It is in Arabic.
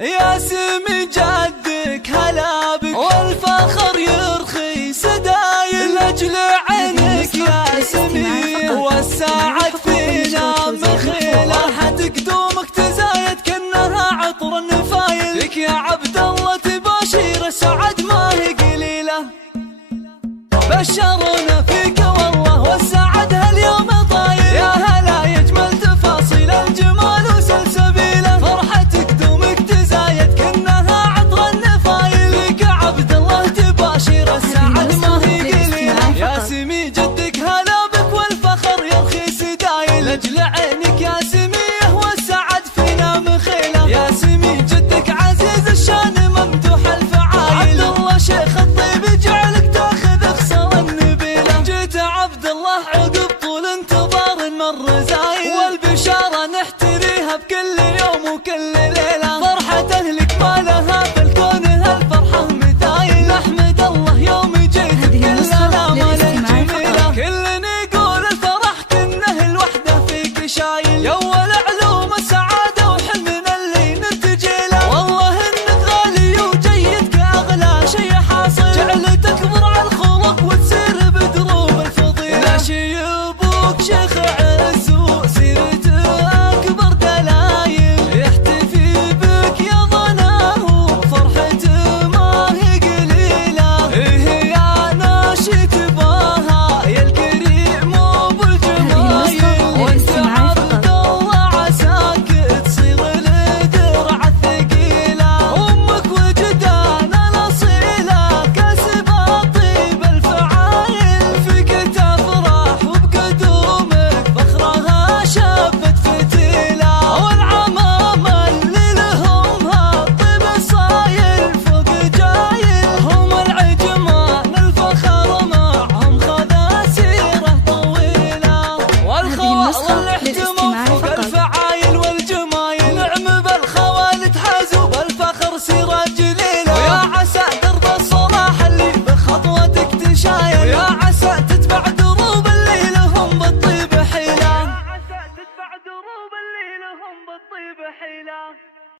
يا سمي جدك هلا بك والفخر يرخي سدايل لاجل عينك يا سمي والساعد فينا مخيله حد قدومك تزايد كأنها عطر النفايل لك يا عبد الله تباشير السعد ما هي قليله بشرنا في